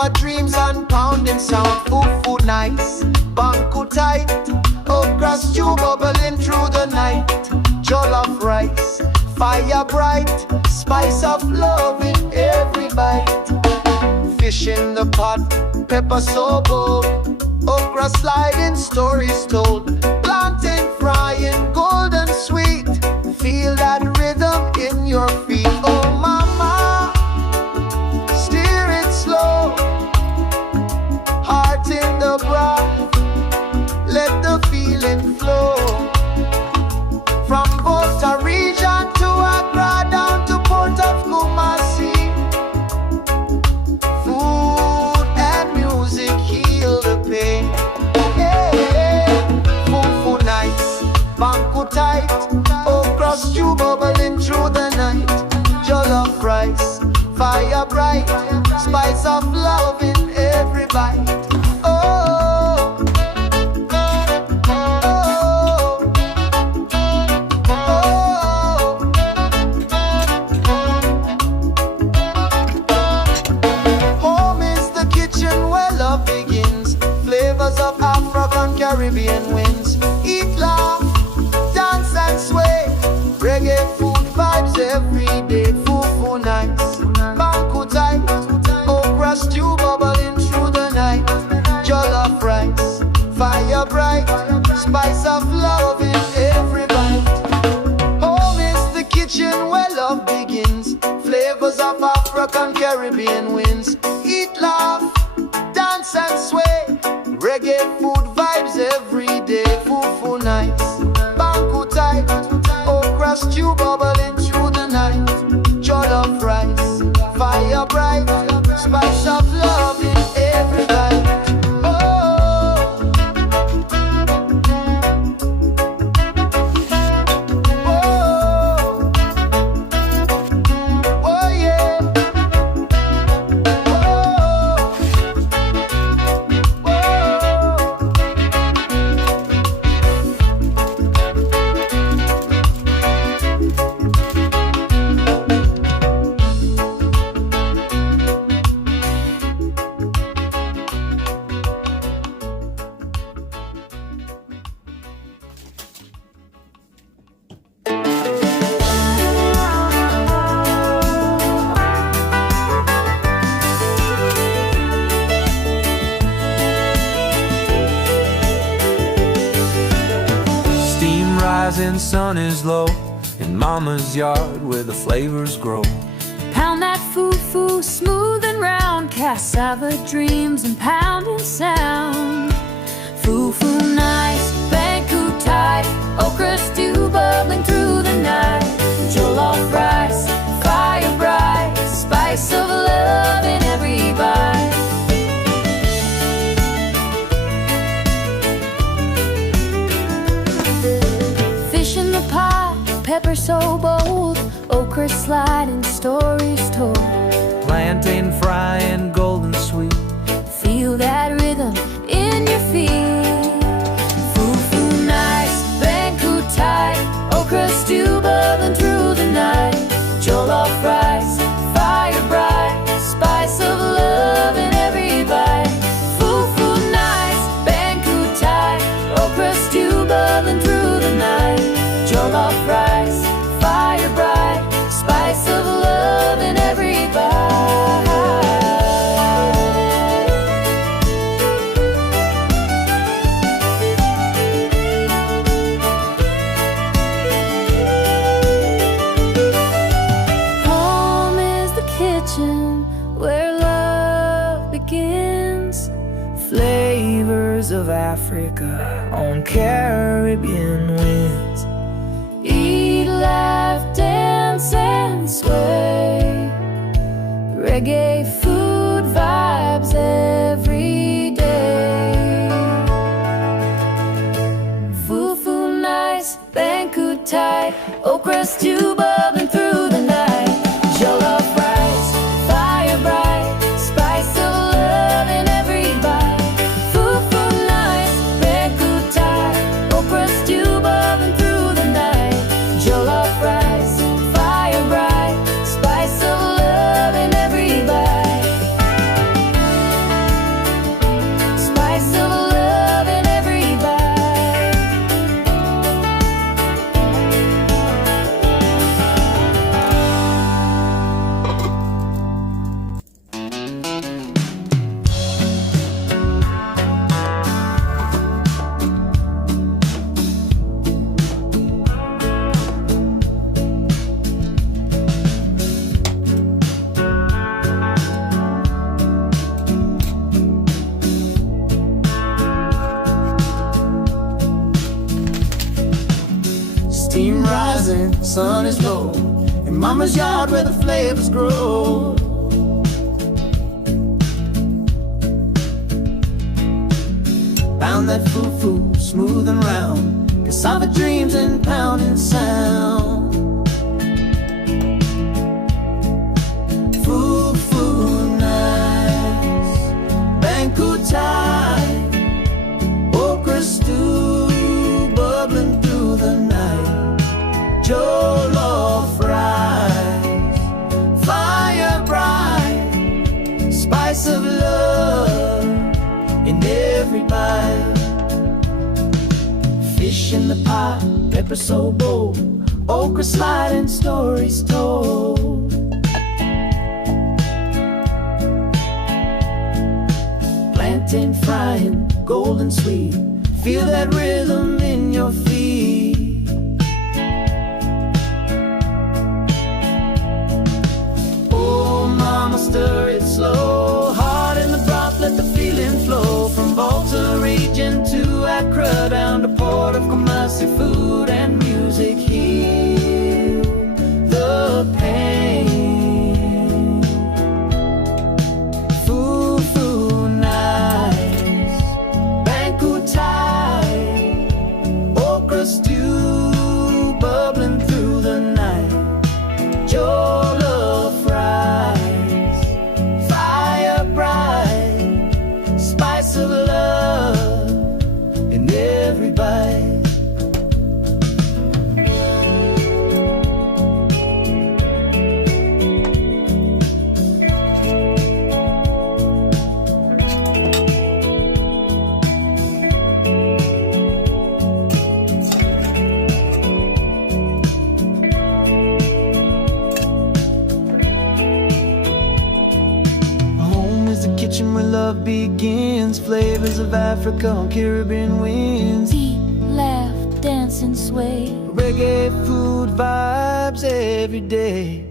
cassava dreams and pounding sound. Fufu nice, banku tight, okra stew bubbling through the night. Jollof rice, fire bright, spice of love in every bite. Fish in the pot, pepper so bold, okra sliding, stories told. Plantain frying, golden sweet, feel that rhythm in your feet. Oh mama, steer it slow, heart in the broth, let the feeling flow. From Volta region to Accra down to Port of Kumasi, food and music heal the pain. Yeah. Fufu nice, banku tight, okra stew bubbling through the night. Jollof rice, fire bright, spice of love in every bite. Oh, home is the kitchen where love begins. Flavors of African Caribbean winds. Eat, laugh, dance and sway. Reggae food vibes every day. Fufu nice, banku tight, okra stew bubbling through the night. Jollof rice, fire bright, spice of love in every bite. Home is the kitchen where love begins. Flavors of African Caribbean winds. Eat, laugh, dance and sway. Reggae food vibes every day. Fufu nice, banku tight, okra stew bubbling through the night. Jollof rice, fire bright, spice of love in every bite. Rising sun is low in mama's yard where the flavors grow. Pound that fufu smooth and round, cassava dreams and pounding sound. Fufu nice, banku tight, okra stew bubbling through the night. Jollof rice, fire bright, spice of love in every bite. Pepper so bold, okra sliding, stories told. Plantain frying, golden sweet, feel that rhythm in your feet. Fufu nice, banku tight, okra stew bubbling through the night. Jollof rice, fire bright, spice of love in every bite. Fufu nice, banku tight, okra stew bubbling through the night. Jollof rice, fire bright, spice of love in every bite. Home is the kitchen where love begins. flavors of Africa on Caribbean winds. Eat, laugh, dance and sway. Reggae food vibes every day. Fufu nice, banku tight, okra stew bubbling through the night. Jollof rice, fire bright, spice of love in every bite. Fufu nice, banku tight, okra stew bubbling through the night. Jollof rice, fire bright, spice of love in every bite. sun is low, in mama's yard where the flavors grow. Pound that fufu, smooth and round, cassava dreams and pounding sound. Fufu nice, banku Thai, okra stew bubbling through the night, jollof rice, fire bright, spice of love in every bite. Fish in the pot, pepper so bold, okra sliding, stories told. Plantain frying, golden sweet, feel that rhythm in your feet. Oh mama, stir it slow, heart in the broth, let the feeling flow. From Volta region to Accra, down to Port of Kumasi, food and music heal the pain. Fufu nice, banku Thai, okra stew bubbling through the night, jollof rice, fire bright, spice of love in every bite. Home is the kitchen where love begins, flavors of Africa on Caribbean winds. Eat, laugh, dance and sway. Reggae food vibes every day.